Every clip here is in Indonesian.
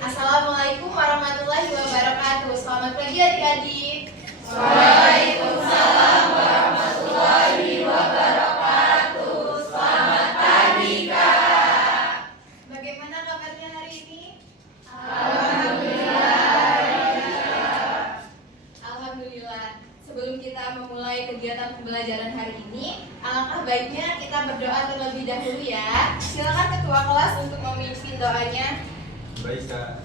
Assalamualaikum warahmatullahi wabarakatuh. Selamat pagi adik-adik. Waalaikumsalam warahmatullahi wabarakatuh. Selamat pagi, Kak. Bagaimana kabarnya hari ini? Alhamdulillah. Sebelum kita memulai kegiatan pembelajaran hari ini, alangkah baiknya kita berdoa terlebih dahulu ya. Silakan ketua kelas untuk memimpin doanya. Baik, Kak.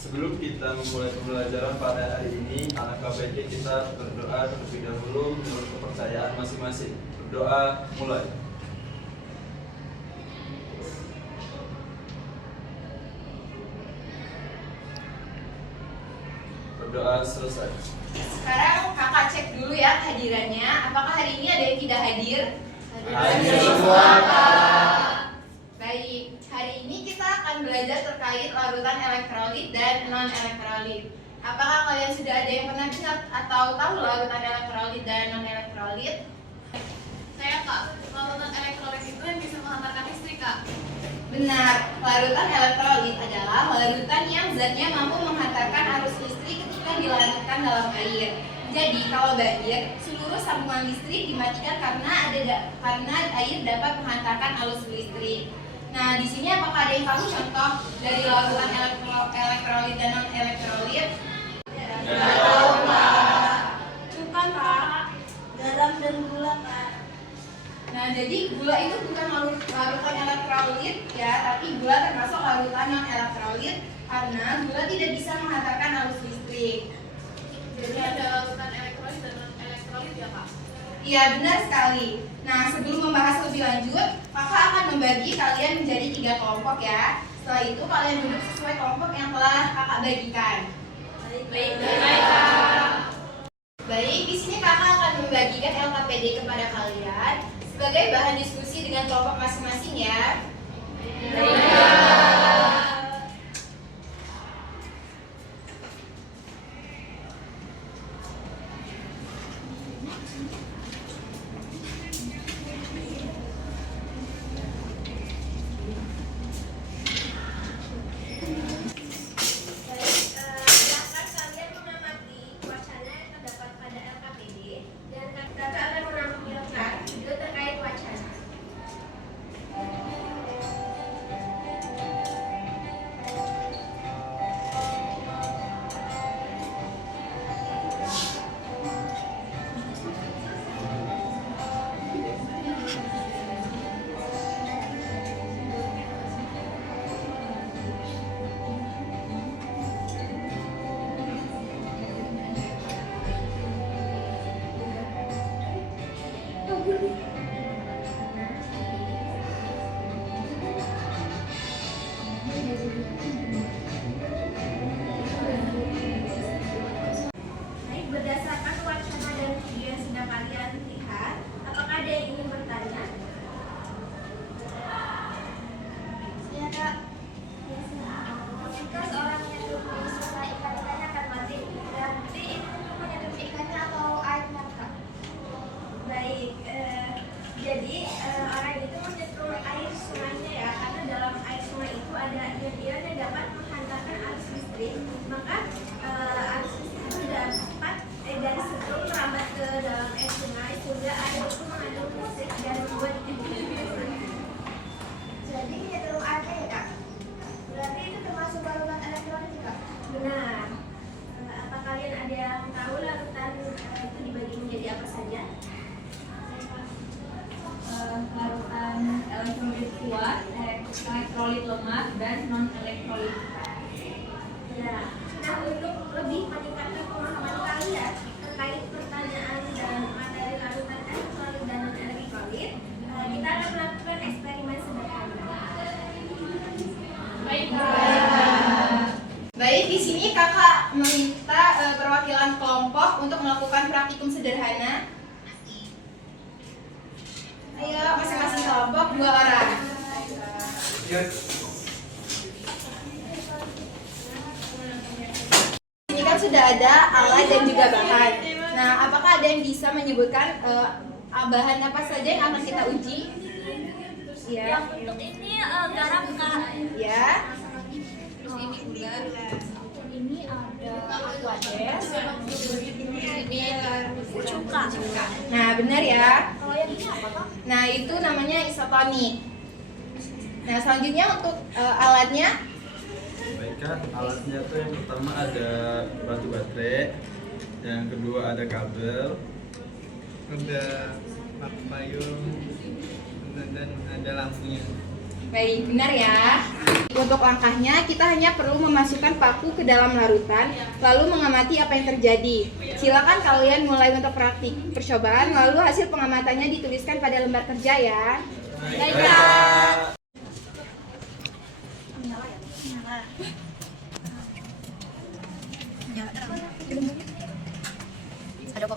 Sebelum kita memulai pembelajaran pada hari ini, alangkah baiknya kita berdoa terlebih dahulu menurut kepercayaan masing-masing. Berdoa mulai. Berdoa selesai. Sekarang kakak cek dulu ya kehadirannya. Apakah hari ini ada yang tidak hadir? Hadir semua, Kak. Baik, hari ini kita akan belajar terkait larutan elektrolit dan non-elektrolit. Apakah kalian sudah ada yang pernah dengar atau tahu larutan elektrolit dan non-elektrolit? Saya, Kak, larutan elektrolit itu yang bisa menghantarkan listrik, Kak. Benar, larutan elektrolit adalah larutan yang zatnya mampu menghantarkan arus listrik ketika dilarutkan dalam air. Jadi kalau banjir, seluruh sambungan listrik dimatikan karena air dapat menghantarkan arus listrik. Nah, di sini apakah ada yang tahu contoh dari larutan elektrolit dan non-elektrolit? Nggak tahu, Kak. Bukan, Pak. Garam dan gula, Kak. Nah, jadi gula itu bukan larutan elektrolit ya, tapi gula termasuk larutan non-elektrolit karena gula tidak bisa menghantarkan arus listrik. Jadi ada larutan elektrolit dan non-elektrolit ya, Kak? Iya, benar sekali. Nah, sebelum membahas lebih lanjut, kakak akan membagi kalian menjadi 3 kelompok ya. Setelah itu kalian duduk sesuai kelompok yang telah kakak bagikan. Baik, Kak. Baik, di sini kakak akan membagikan LKPD kepada kalian sebagai bahan diskusi dengan kelompok masing-masing ya. Silakan kalian mengamati wacana yang terdapat pada LKPD dan kakak akan menampilkan video terkait wacana. Baik, berdasarkan wacana dan video yang sudah kalian lihat, apakah ada yang ingin bertanya? Ya, Kak. Jika seorang menyentuh sungai ikan-ikannya akan mati, berarti itu menyentuh ikannya atau airnya, Kak? Baik, jadi orang itu menyentuh air sungainya ya, karena dalam air sungai itu ada ion-ion yang dapat menghantarkan arus listrik, maka arus listrik itu dapat dari setrum merambat ke dalam air sungai sehingga air itu mengandung listrik dan membuat itu jadi nyetrum airnya ya, Kak? Berarti itu termasuk larutan elektrolit, Kak? Benar. Apa kalian ada yang tahu larutan itu dibagi menjadi apa saja? Larutan elektrolit kuat, elektrolit lemah, dan non-elektrolit. Ya. Nah, untuk lebih meningkatkan pemahaman kalian terkait pertanyaan dan materi larutan elektrolit dan non-elektrolit, kita akan melakukan eksperimen sederhana. Baik, di sini kakak meminta perwakilan kelompok untuk melakukan praktikum sederhana. Ayo, masing-masing kelompok 2 orang. Ini kan sudah ada alat dan juga bahan. Nah, apakah ada yang bisa menyebutkan bahan apa saja yang akan kita uji? Ya. Untuk ini garam, Kak. Ya. Terus ini gula. Cuka. Nah, benar ya. Kalau yang ini apa, Kak? Nah, itu namanya isotonik. Nah, selanjutnya untuk alatnya. Baik Kak, alatnya tuh yang pertama ada batu baterai, yang kedua ada kabel, ada payung dan ada lampunya. Baik, benar ya. Untuk langkahnya, kita hanya perlu memasukkan paku ke dalam larutan, lalu mengamati apa yang terjadi. Silakan kalian mulai untuk praktik percobaan, lalu hasil pengamatannya dituliskan pada lembar kerja ya. Baik, Kak.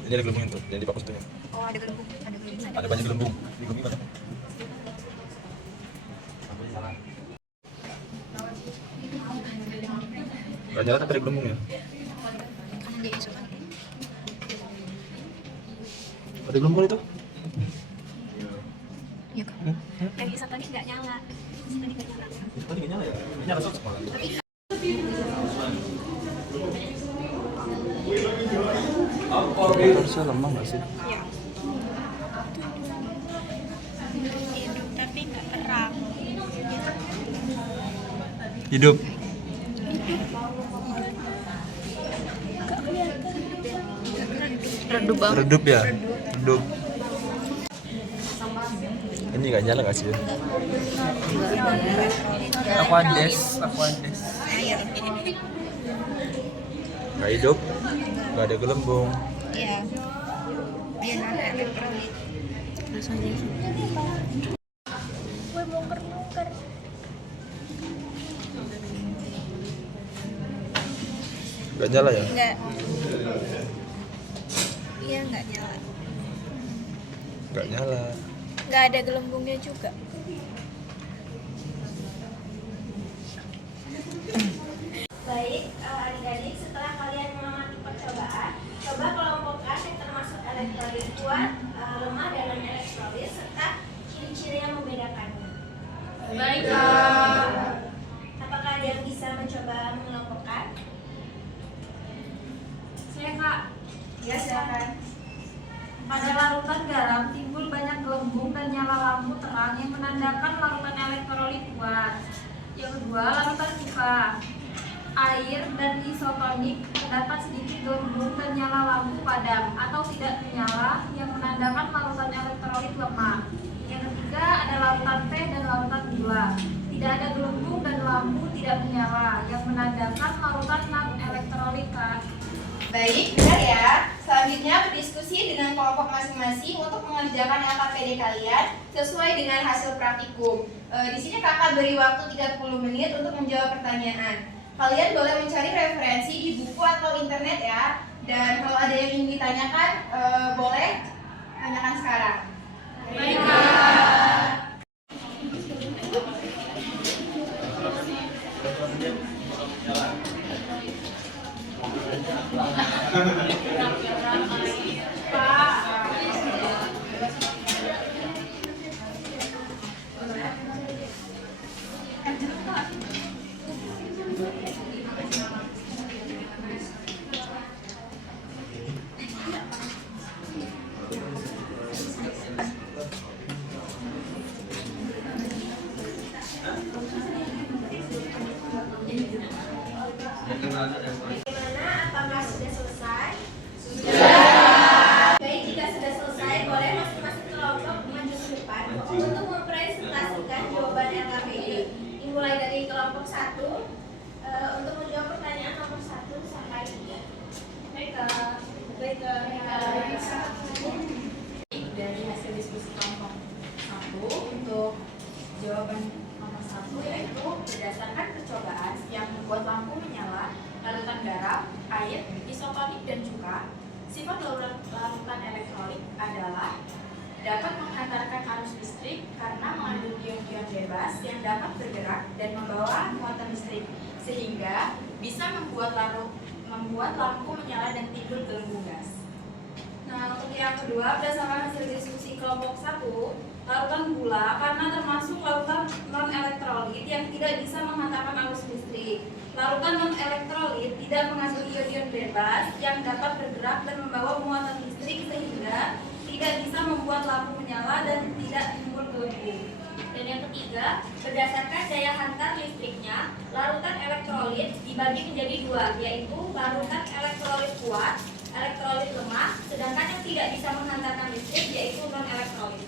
Ini ada gelembungnya tuh, jadi fokus tuh. Oh, ada gelembung. Ada gelembung. Ada banyak gelembung. Gelembung mana? Gak nyala tapi ada gelembungnya. Kanan dia isopan. Ada gelembung itu? Iya, Kak. Yang isopan nggak nyala. Isopan nggak nyala. Itu tadi gak nyala ya? Nyala satu malah. Harusnya lemah gak sih? Hidup tapi nggak terang. Hidup. Redup banget. Redup ya? Redup. Ini gak nyala gak sih? Aquades. Air. Gak hidup. Gak ada gelembung. Iya. Dia nana elektrolit. Terus aja. Gue mungker-mungker. Gak nyala ya? Enggak. Iya, nggak nyala. Gak nyala. Nggak ada gelembungnya juga. Baik, adik-adik, setelah kalian mengamati percobaan, coba kelompokkan yang termasuk elektrolit kuat, lemah, dan non-elektrolit serta ciri-ciri yang membedakannya. Baik, Kak. Apakah ada yang bisa mencoba mengelompokkan? Saya, Kak. Ya, silakan. Pada larutan garam timbul banyak gelembung dan nyala lampu terang yang menandakan larutan elektrolit kuat. Yang kedua, larutan cuka. Air dan isotonik terdapat sedikit gelembung dan nyala lampu padam atau tidak menyala yang menandakan larutan elektrolit lemah. Yang ketiga, ada larutan teh dan larutan gula. Tidak ada gelembung dan lampu tidak menyala yang menandakan larutan non elektrolit, Kak. Baik, benar ya. Selanjutnya berdiskusi dengan kelompok masing-masing untuk mengerjakan LKPD kalian sesuai dengan hasil praktikum. Di sini kakak beri waktu 30 menit untuk menjawab pertanyaan. Kalian boleh mencari referensi di buku atau internet ya. Dan kalau ada yang ingin ditanyakan, boleh tanyakan sekarang. Baik, Kak. Bagaimana? Apakah sudah selesai? Sudah. Baik, jika sudah selesai, boleh masing-masing kelompok maju ke depan untuk mempresentasikan jawaban LKPD. Dimulai dari kelompok 1 untuk menjawab pertanyaan nomor 1 sampai 3. Baik, Kak. Baik, Dari hasil diskusi kelompok 1 untuk jawaban nomor 1 yaitu berdasarkan percobaan yang membuat lampu menyala, larutan garam, air, isotonik, dan cuka, sifat larutan elektrolit adalah dapat menghantarkan arus listrik karena mengandung ion-ion bebas yang dapat bergerak dan membawa muatan listrik, sehingga bisa membuat lampu menyala dan timbul gelembung gas. Nah, untuk yang kedua, berdasarkan hasil diskusi kelompok 1, larutan gula karena termasuk larutan non-elektrolit yang tidak bisa menghantarkan arus listrik. Larutan non-elektrolit tidak menghasilkan ion-ion bebas yang dapat bergerak dan membawa muatan listrik sehingga tidak bisa membuat lampu menyala dan tidak timbul gelembung. Dan yang ketiga, berdasarkan daya hantar listriknya, larutan elektrolit dibagi menjadi dua, yaitu larutan elektrolit kuat, elektrolit lemah, sedangkan yang tidak bisa menghantarkan listrik yaitu non-elektrolit.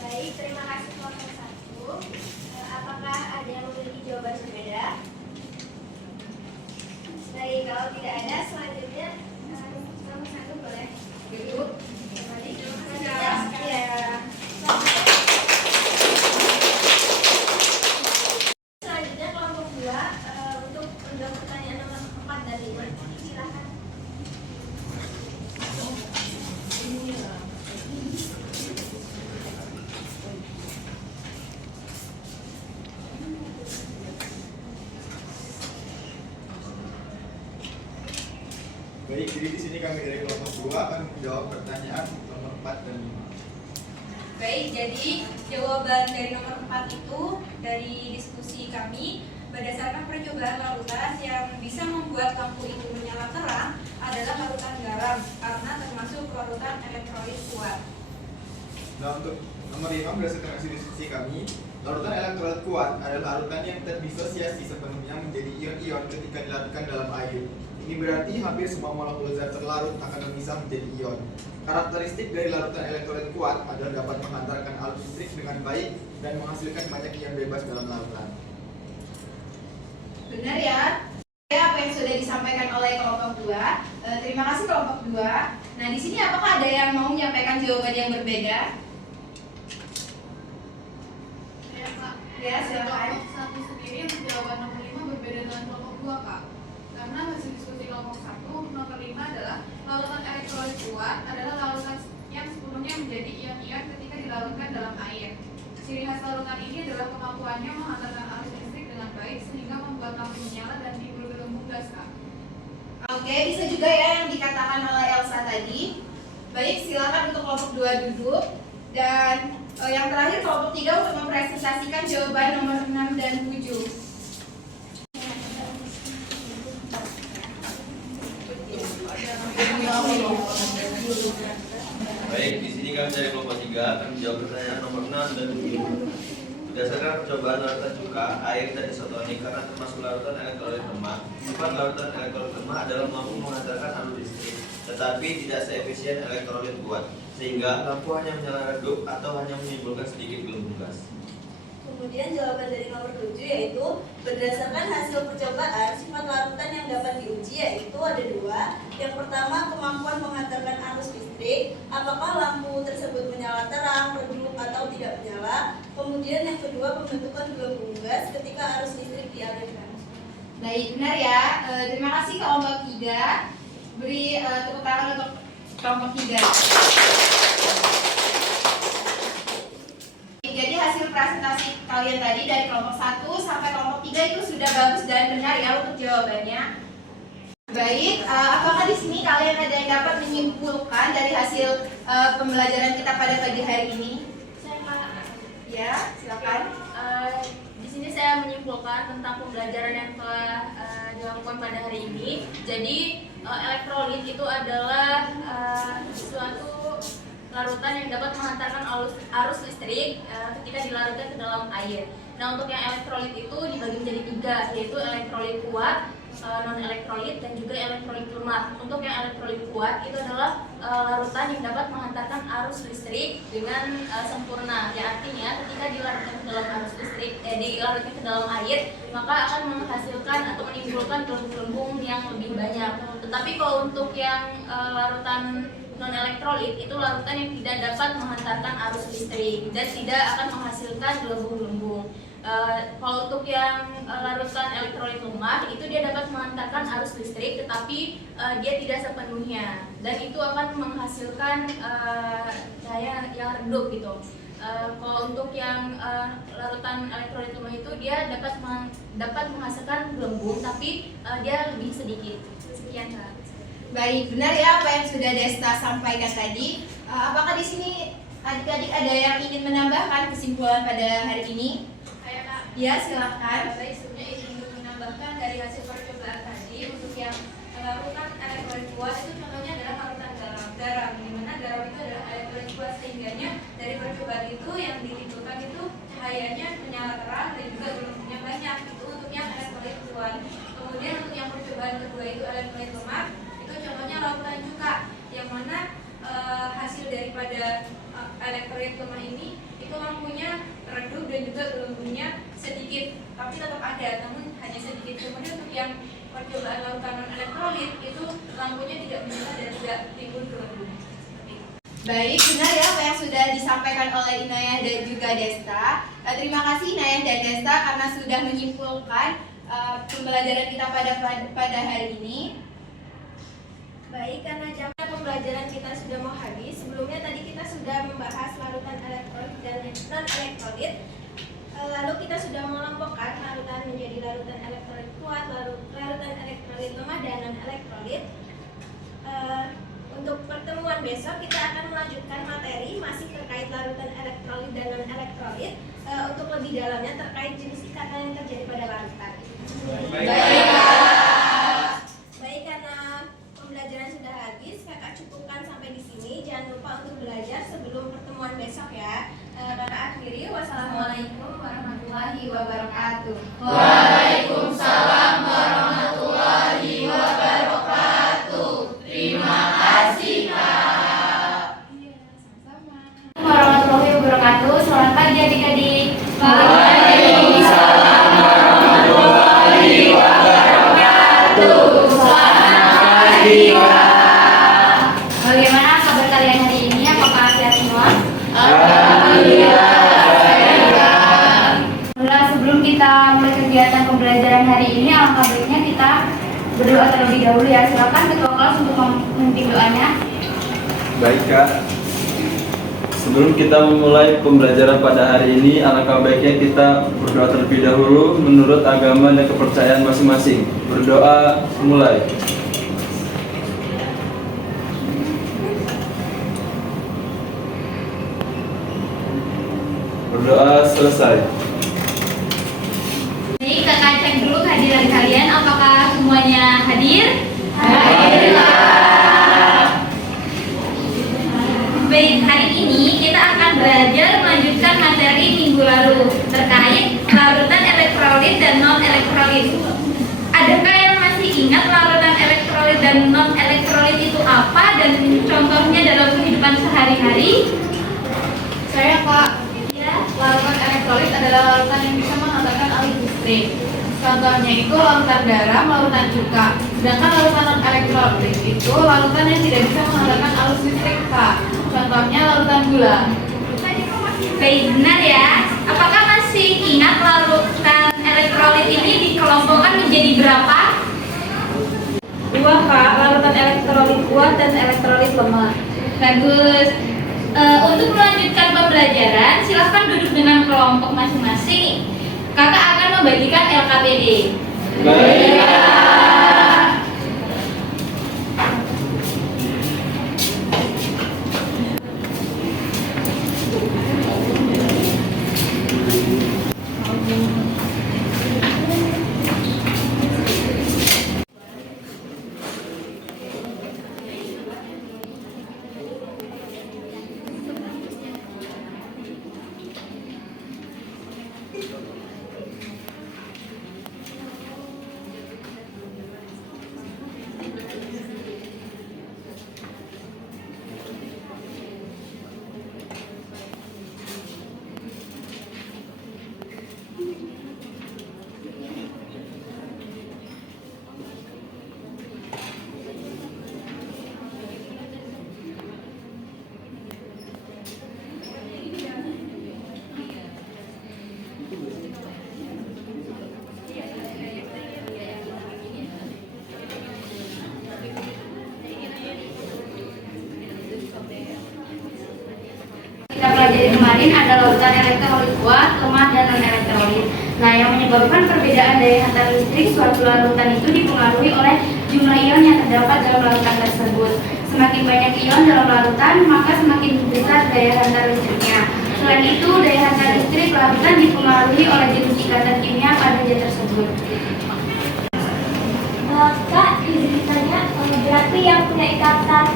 Baik, terima kasih kelompok 1. Apakah ada yang memiliki jawaban berbeda? Baik, kalau tidak ada, selanjutnya kelompok 1 boleh duduk. Kembali. Ya. Selanjutnya kelompok 2 untuk menjawab pertanyaan nomor 4 dan 5. Silakan. Baik, jadi di sini kami dari kelompok 2 akan menjawab pertanyaan nomor 4 dan 5. Baik, jadi jawaban dari nomor 4 itu dari diskusi kami berdasarkan percobaan larutan yang bisa membuat lampu itu menyala terang adalah larutan garam karena termasuk larutan elektrolit kuat. Nah, untuk nomor 5 berdasarkan hasil diskusi kami, larutan elektrolit kuat adalah larutan yang terdisosiasi sepenuhnya menjadi ion-ion ketika dilarutkan dalam air. Ini berarti hampir semua molekul zat terlarut akan memisah menjadi ion. Karakteristik dari larutan elektrolit kuat adalah dapat menghantarkan arus listrik dengan baik dan menghasilkan banyak ion bebas dalam larutan. Benar ya? Apa yang sudah disampaikan oleh kelompok 2. Terima kasih kelompok 2. Nah, di sini apakah ada yang mau menyampaikan jawaban yang berbeda? Ya, Kak. Ya, silakan. Kelompok 1 sendiri untuk jawaban nomor 5 berbeda dengan kelompok 2, Kak. Karena hasil diskusi kelompok 1 nomor 5 adalah larutan elektrolit kuat adalah larutan yang sepenuhnya menjadi ion-ion ketika dilarutkan dalam air. Ciri khas larutan ini adalah kemampuannya menghantarkan arus listrik dengan baik sehingga membuat lampu menyala dan timbul gelembung gas, Kak. Oke, bisa juga ya yang dikatakan oleh Elsa tadi. Baik, silakan untuk kelompok 2 duduk. Dan yang terakhir kelompok 3 untuk mempresentasikan jawaban nomor 6 dan 7. Baik, di sini kami dari kelompok 3 akan menjawab pertanyaan nomor 6 dan 7. Berdasarkan percobaan larutan cuka, air dan isotonik karena termasuk larutan elektrolit lemah. Sifat larutan elektrolit lemah adalah mampu menghantarkan arus listrik, tetapi tidak seefisien elektrolit kuat, sehingga lampu hanya menyala redup atau hanya menimbulkan sedikit gelembung gas. Kemudian jawaban dari nomor 7 yaitu berdasarkan hasil percobaan sifat larutan yang dapat diuji yaitu ada dua. Yang pertama kemampuan menghantarkan arus listrik, apakah lampu tersebut menyala terang, redup atau tidak menyala. Kemudian yang kedua pembentukan gelembung gas ketika arus listrik dialirkan. Baik, benar ya. Terima kasih kelompok 3. Beri tepuk tangan untuk kelompok 3. Jadi hasil presentasi kalian tadi dari kelompok 1 sampai kelompok 3 itu sudah bagus dan benar ya untuk jawabannya. Baik, apakah di sini kalian ada yang dapat menyimpulkan dari hasil pembelajaran kita pada pagi hari ini? Ya, silakan. Di sini saya menyimpulkan tentang pembelajaran yang telah dilakukan pada hari ini. Jadi elektrolit itu adalah suatu larutan yang dapat menghantarkan arus listrik ketika dilarutkan ke dalam air. Nah, untuk yang elektrolit itu dibagi menjadi 3, yaitu elektrolit kuat, non-elektrolit, dan juga elektrolit lemah. Untuk yang elektrolit kuat itu adalah larutan yang dapat menghantarkan arus listrik dengan sempurna. Ya, artinya ketika dilarutkan ke dalam arus listrik, dilarutkan ke dalam air, maka akan menghasilkan atau menimbulkan gelembung-gelembung yang lebih banyak. Tetapi kalau untuk yang larutan non-elektrolit itu larutan yang tidak dapat menghantarkan arus listrik dan tidak akan menghasilkan gelembung-gelembung. Kalau untuk yang larutan elektrolit lemah itu dia dapat menghantarkan arus listrik tetapi dia tidak sepenuhnya dan itu akan menghasilkan cahaya yang redup gitu. Kalau untuk yang larutan elektrolit lemah itu dia dapat menghasilkan gelembung tapi dia lebih sedikit. Sekian, Kak. Baik, benar ya apa yang sudah Desta sampaikan tadi. Apakah di sini adik-adik ada yang ingin menambahkan kesimpulan pada hari ini? Saya, Kak. Ya, silakan. Baik, sebelumnya izin untuk menambahkan dari hasil percobaan tadi jawaban kedua itu elektrolit lemah, itu contohnya larutan cuka, yang mana hasil daripada elektrolit lemah ini itu lampunya redup dan juga gelembungnya sedikit, tapi tetap ada, namun hanya sedikit. Kemudian untuk yang percobaan larutan non elektrolit itu lampunya tidak menyala dan tidak timbul gelembung. Baik, benar ya apa yang sudah disampaikan oleh Inayah dan juga Desta. Terima kasih Inayah dan Desta karena sudah menyimpulkan pembelajaran kita pada hari ini. Baik, karena jam pembelajaran kita sudah mau habis, sebelumnya tadi kita sudah membahas larutan elektrolit dan non-elektrolit. Lalu kita sudah mengelompokkan larutan menjadi larutan elektrolit kuat, larutan elektrolit lemah, dan non-elektrolit. Untuk pertemuan besok kita akan melanjutkan materi masih terkait larutan elektrolit dan non-elektrolit, untuk lebih dalamnya terkait jenis ikatan yang terjadi pada larutan. Baik, karena pembelajaran sudah habis, kakak cukupkan sampai di sini. Jangan lupa untuk belajar sebelum pertemuan besok ya. Kakak akhiri, wassalamualaikum warahmatullahi wabarakatuh. Waalaikumsalam warahmatullahi wabarakatuh. Terima kasih Kak. Warahmatullahi wabarakatuh. Selamat pagi adik-adik. Waalaikumsalam warahmatullahi wabarakatuh. Selamat pagi Kak. Bagaimana kabar kalian hari ini? Apakah sehat semua? Alhamdulillah. Sebelum kita mulai kegiatan pembelajaran hari ini, alangkah baiknya kita berdoa terlebih dahulu ya. Silakan ketua kelas untuk memimpin doanya. Baik Kak. Sebelum kita memulai pembelajaran pada hari ini, alangkah baiknya kita berdoa terlebih dahulu menurut agama dan kepercayaan masing-masing. Berdoa mulai. Berdoa selesai. Baik, kakak cek dulu kehadiran kalian. Apakah semuanya hadir? Baik, hari ini kita akan belajar melanjutkan materi minggu lalu terkait larutan elektrolit dan non-elektrolit. Adakah yang masih ingat larutan elektrolit dan non-elektrolit itu apa dan contohnya dalam kehidupan sehari-hari? Saya Kak. Ya. Larutan elektrolit adalah larutan yang bisa menghantarkan arus listrik. Contohnya itu larutan garam, larutan cuka. Sedangkan larutan non-elektrolit itu larutan yang tidak bisa menghantarkan arus listrik Kak. Contohnya larutan gula. Baik, benar ya. Apakah masih ingat larutan elektrolit ini dikelompokkan menjadi berapa? Dua Kak, larutan elektrolit kuat dan elektrolit lemah. Bagus. Untuk melanjutkan pembelajaran, silahkan duduk dengan kelompok masing-masing. Kakak akan membagikan LKPD. Baik. Kita pelajari kemarin ada larutan elektrolit kuat, lemah, dan non-elektrolit. Nah, yang menyebabkan perbedaan daya hantar listrik suatu larutan itu dipengaruhi oleh jumlah ion yang terdapat dalam larutan tersebut. Semakin banyak ion dalam larutan, maka semakin besar daya hantar listriknya. Selain itu, daya hantar listrik larutan dipengaruhi oleh jenis ikatan kimia pada zat tersebut. Kak, izin ditanya, berarti yang punya ikatan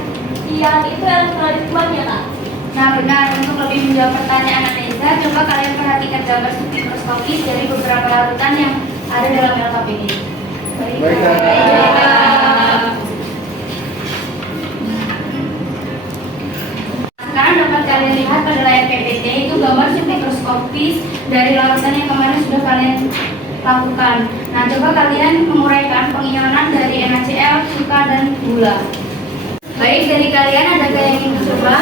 ion itu elektrolit kuat ya Kak? Nah benar, untuk lebih menjawab pertanyaan Aneza, coba kalian perhatikan gambar spektroskopis dari beberapa larutan yang ada dalam LKPD. Baik, Kak. Sekarang dapat kalian lihat pada layar PPT itu gambar spektroskopis dari larutan yang kemarin sudah kalian lakukan. Nah, coba kalian menguraikan pengionan dari NaCl, cuka, dan gula. Baik, dari kalian adakah yang ingin mencoba?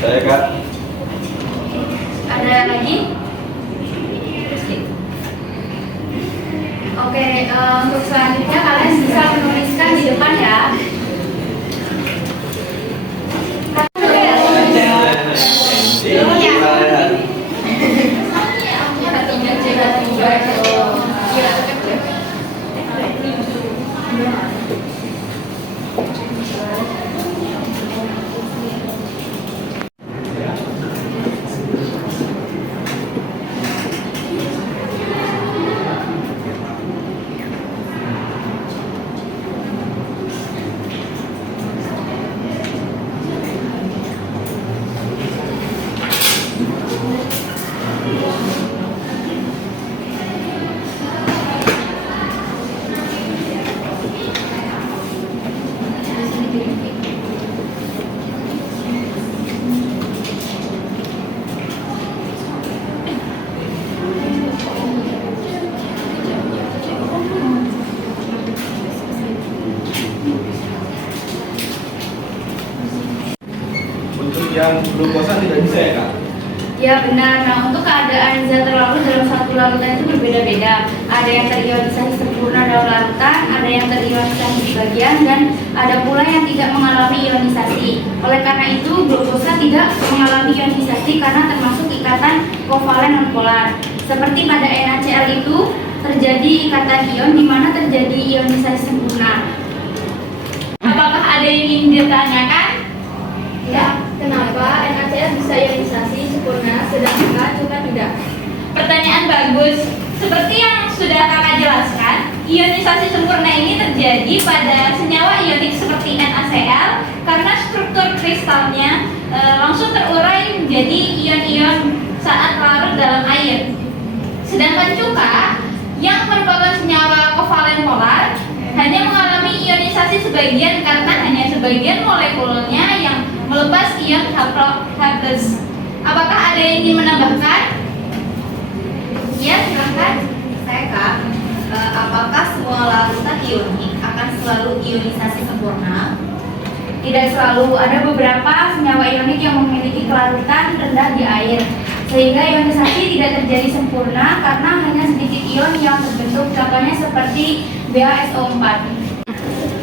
Saya, Kak. Ada lagi? Oke, untuk selanjutnya kalian bisa menuliskan di depan ya. Untuk yang glukosa tidak bisa ya kak? Ya benar. Nah, untuk keadaan zat terlarut dalam satu larutan itu berbeda-beda. Ada yang terionisasi sempurna dalam larutan, ada yang terionisasi sebagian, dan ada pula yang tidak mengalami ionisasi. Oleh karena itu, glukosa tidak mengalami ionisasi karena termasuk ikatan kovalen nonpolar. Seperti pada NaCl itu terjadi ikatan ion di mana terjadi ionisasi sempurna. Apakah ada yang ingin ditanyakan? Ya, kenapa NaCl bisa ionisasi sempurna sedangkan cuka tidak? Pertanyaan bagus. Seperti yang sudah kakak jelaskan, ionisasi sempurna ini terjadi pada senyawa ionik seperti NaCl karena struktur kristalnya langsung terurai menjadi ion-ion saat larut dalam air. Sedangkan cuka yang merupakan senyawa kovalen polar hanya mengalami ionisasi sebagian karena hanya sebagian molekulnya yang melepas ion H+. Apakah ada yang ingin menambahkan? Ya, silakan. Saya Kak. Apakah semua larutan ionik akan selalu ionisasi sempurna? Tidak selalu. Ada beberapa senyawa ionik yang memiliki kelarutan rendah di air, sehingga ionisasi tidak terjadi sempurna karena hanya sedikit ion yang terbentuk, contohnya seperti BaSO4.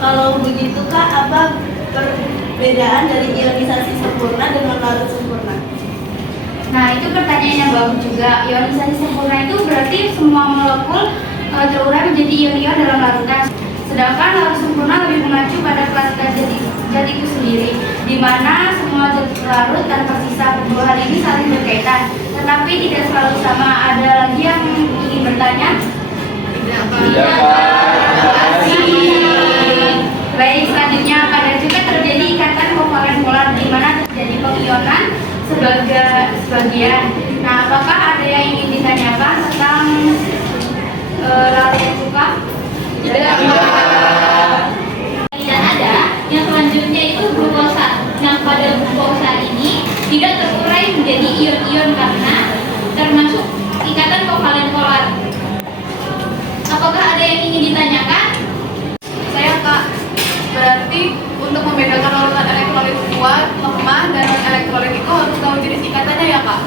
Kalau begitu kak, apa perbedaan dari ionisasi sempurna dengan larut sempurna? Nah, itu pertanyaan yang bagus juga. Ionisasi sempurna itu berarti semua molekul terurai menjadi ion-ion dalam larutan. Sedangkan larut sempurna lebih mengacu pada klasifikasi zat itu sendiri, di mana semua zat larut tanpa sisa. Kedua hal ini saling berkaitan, tetapi tidak selalu sama. Ada lagi yang ingin bertanya? Iya, Kak. Baik, selanjutnya pada juga terjadi ikatan kovalen polar di mana terjadi pengionan sebagian. Nah, apakah ada yang ingin ditanyakan tentang larut cuka? Tidak ada. Yang selanjutnya itu glukosa. Nah, pada glukosa ini tidak terurai menjadi ion-ion karena termasuk ikatan kovalen polar. Apakah ada yang ingin ditanyakan? Saya Kak, berarti untuk membedakan larutan elektrolit kuat, lemah, dan non elektrolit itu harus tahu jenis ikatannya ya Kak?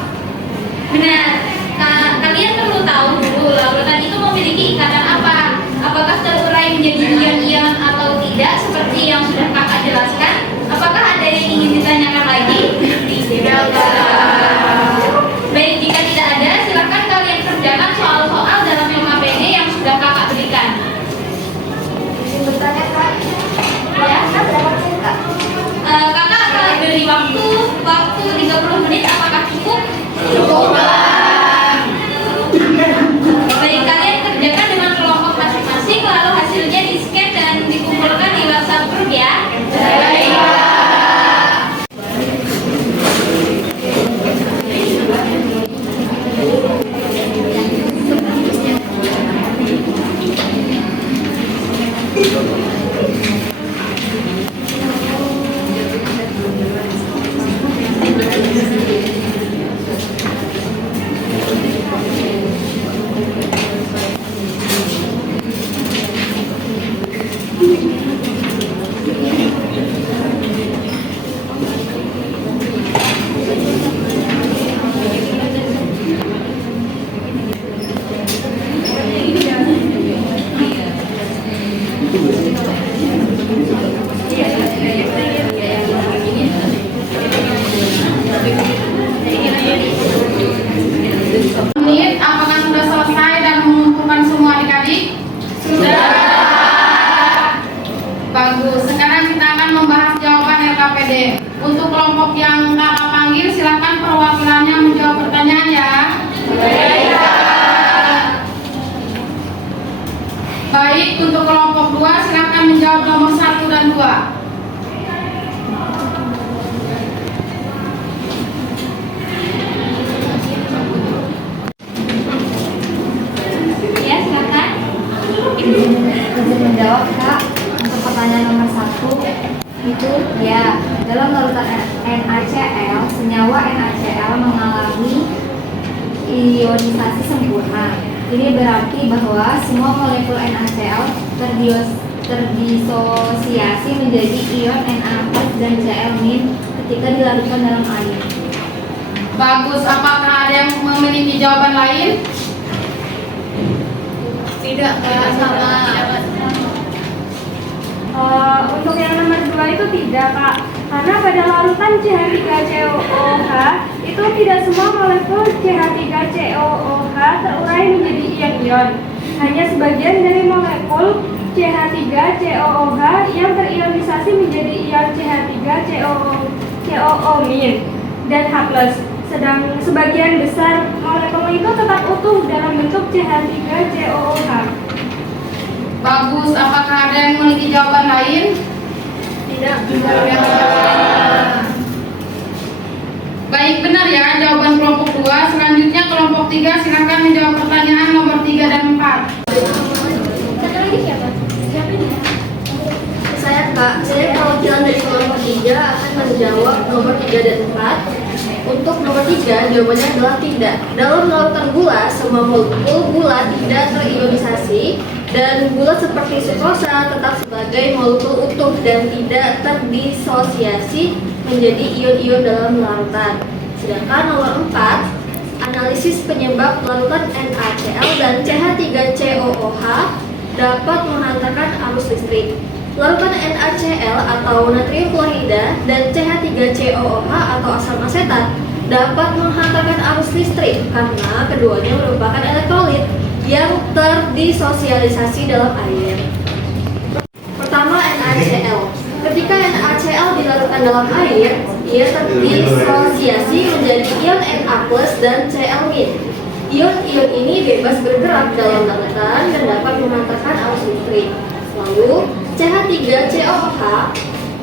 Benar. Nah, kalian perlu tahu dulu larutan itu memiliki ikatan apa. Apakah terurai menjadi ion-ion atau tidak seperti yang sudah kakak jelaskan? Apakah ada yang ingin ditanyakan lagi? Tidak. Baik, jika tidak ada, silakan kalian kerjakan soal-soal dalam LKPD yang sudah kakak berikan. Bertanya kak, Ya, berapa menit kak? kakak akan beri waktu 30 menit. Apakah cukup? Cukup. Menit, apakah sudah selesai dan mengumpulkan semua adik-adik? Sudah. Bagus. Sekarang kita akan membahas jawaban LKPD. Untuk kelompok yang kakak panggil, silakan perwakilannya menjawab pertanyaan ya. Baik, untuk kelompok 2 silakan menjawab nomor 1 dan 2. Ya, silakan. Untuk menjawab, Kak, untuk pertanyaan nomor 1 itu ya, dalam larutan NaCl, senyawa NaCl mengalami ionisasi sempurna. Ini berarti bahwa semua molekul NaCl terdisosiasi menjadi ion Na+ dan Cl- ketika dilarutkan dalam air. Bagus, apakah ada yang memiliki jawaban lain? Tidak, Kak, sama. Untuk yang nomor 2 itu tidak, Kak. Karena pada larutan CH3COOH itu tidak semua molekul CH3COOH terurai menjadi ion-ion. Hanya sebagian dari molekul CH3COOH yang terionisasi menjadi ion CH3COO- dan H+. Sedang sebagian besar molekul itu tetap utuh dalam bentuk CH3COOH. Bagus, apakah ada yang memiliki jawaban lain? Tidak. Baik, benar ya jawaban kelompok 2. Selanjutnya kelompok 3 silakan menjawab pertanyaan nomor 3 dan 4. Satu lagi siapa? Siapa ini? Saya Kak, saya perwakilan dari kelompok 3 akan menjawab nomor 3 dan 4. Untuk nomor 3 jawabannya adalah tidak. Dalam larutan gula, semua molekul gula tidak terionisasi dan gula seperti sukrosa tetap sebagai molekul utuh dan tidak terdisosiasi menjadi ion-ion dalam larutan. Sedangkan nomor 4, analisis penyebab larutan NaCl dan CH3COOH dapat menghantarkan arus listrik. Larutan NaCl atau natrium klorida dan CH3COOH atau asam asetat dapat menghantarkan arus listrik karena keduanya merupakan elektrolit yang terdisosialisasi dalam air. Pertama, NaCl. Ketika NaCl dilarutkan dalam air, ia terdisosiasi menjadi ion Na+ dan Cl-. Ion-ion ini bebas bergerak dalam larutan dan dapat menghantarkan arus listrik. Lalu, CH3COOH,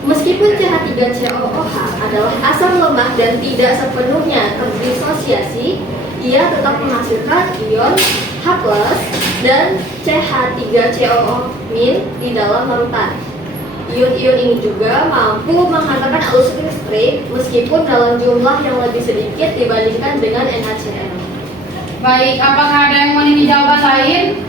meskipun CH3COOH adalah asam lemah dan tidak sepenuhnya terdisosiasi, ia tetap menghasilkan ion H+ dan CH3COO- di dalam larutan. Ion-ion ini juga mampu menghantarkan arus listrik meskipun dalam jumlah yang lebih sedikit dibandingkan dengan NaCl. Baik, apakah ada yang memiliki jawaban lain?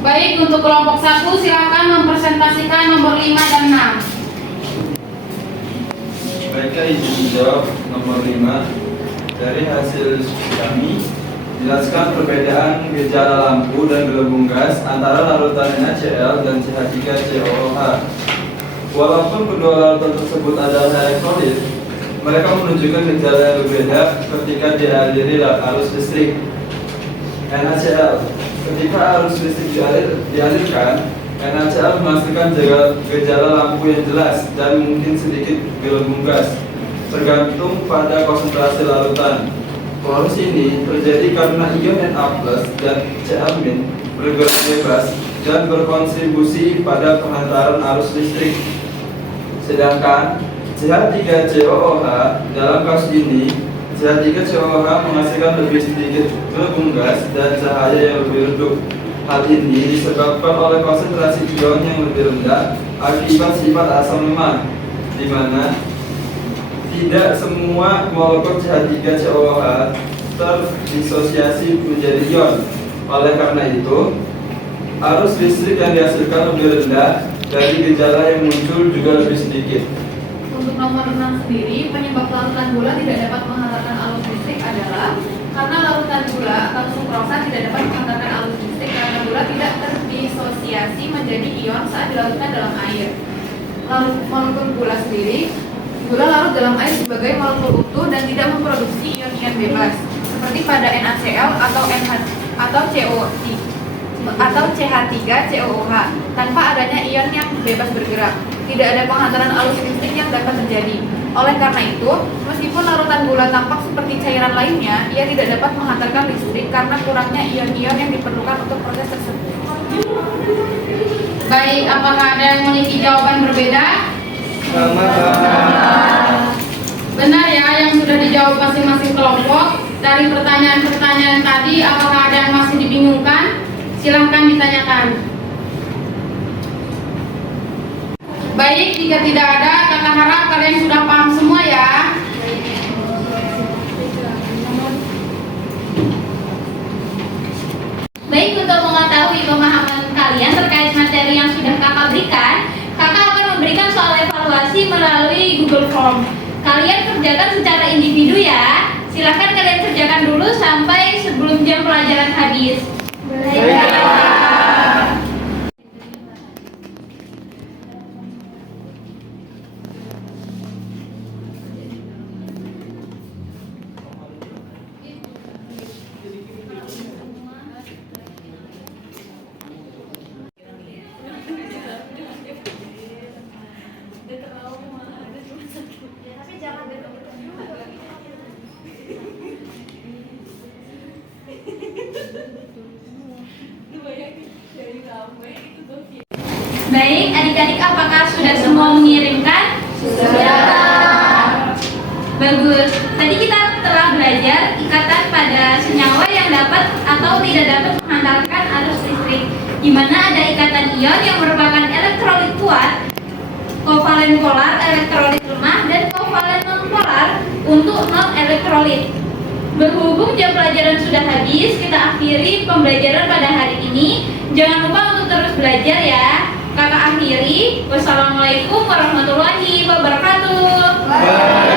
Baik, untuk kelompok 1 silakan mempresentasikan nomor 5 dan 6. Baik, izin menjawab nomor 5. Dari hasil diskusi kami, jelaskan perbedaan gejala lampu dan gelembung gas antara larutan NaCl dan CH3COOH. Walaupun kedua larutan tersebut adalah elektrolit, mereka menunjukkan gejala yang berbeda ketika dialiri arus listrik. NaCl, ketika arus listrik dialirkan, NaCl menghasilkan gejala lampu yang jelas dan mungkin sedikit gelembung gas, tergantung pada konsentrasi larutan. Proses ini terjadi karena ion Na+ dan Cl- bergerak bebas dan berkontribusi pada penghantaran arus listrik. Sedangkan CH3COOH dalam kasus ini, CH3COOH menghasilkan lebih sedikit gelembung gas dan cahaya yang lebih redup. Hal ini disebabkan oleh konsentrasi ion yang lebih rendah akibat sifat asam lemah, di mana tidak semua molekul CH3COOH terdisosiasi menjadi ion. Oleh karena itu, arus listrik yang dihasilkan lebih rendah dari gejala yang muncul juga lebih sedikit. Untuk nomor 6 sendiri, penyebab larutan gula tidak dapat menghantarkan arus listrik adalah karena larutan gula atau sukrosa tidak dapat menghantarkan arus listrik karena gula ion saat dilarutkan dalam air. Molekul gula sendiri, gula larut dalam air sebagai molekul utuh dan tidak memproduksi ion-ion bebas, seperti pada NaCl atau CH3COOH tanpa adanya ion yang bebas bergerak. Tidak ada penghantaran arus listrik yang dapat terjadi. Oleh karena itu, meskipun larutan gula tampak seperti cairan lainnya, ia tidak dapat menghantarkan listrik karena kurangnya ion-ion yang diperlukan untuk proses tersebut. Baik, apakah ada yang memiliki jawaban berbeda? Benar ya, yang sudah dijawab masing-masing kelompok. Dari pertanyaan-pertanyaan tadi, apakah ada yang masih dibingungkan? Silahkan ditanyakan. Baik, jika tidak ada, kakak harap kalian sudah paham semua ya. Baik, untuk mengetahui pemahaman kalian terkait materi yang sudah kakak berikan, kakak akan memberikan soal evaluasi melalui Google Form. Kalian kerjakan secara individu ya. Silahkan kalian kerjakan dulu sampai sebelum jam pelajaran habis. Baik, adik-adik apakah sudah semua mengirimkan? Sudah. Bagus. Tadi kita telah belajar ikatan pada senyawa yang dapat atau tidak dapat menghantarkan arus listrik, di mana ada ikatan ion yang merupakan elektrolit kuat, kovalen polar, elektrolit lemah, dan kovalen non-polar untuk non-elektrolit. Berhubung jam pelajaran sudah habis, kita akhiri pembelajaran pada hari ini. Jangan lupa untuk terus belajar ya. Kakak akhiri. Wassalamualaikum warahmatullahi wabarakatuh.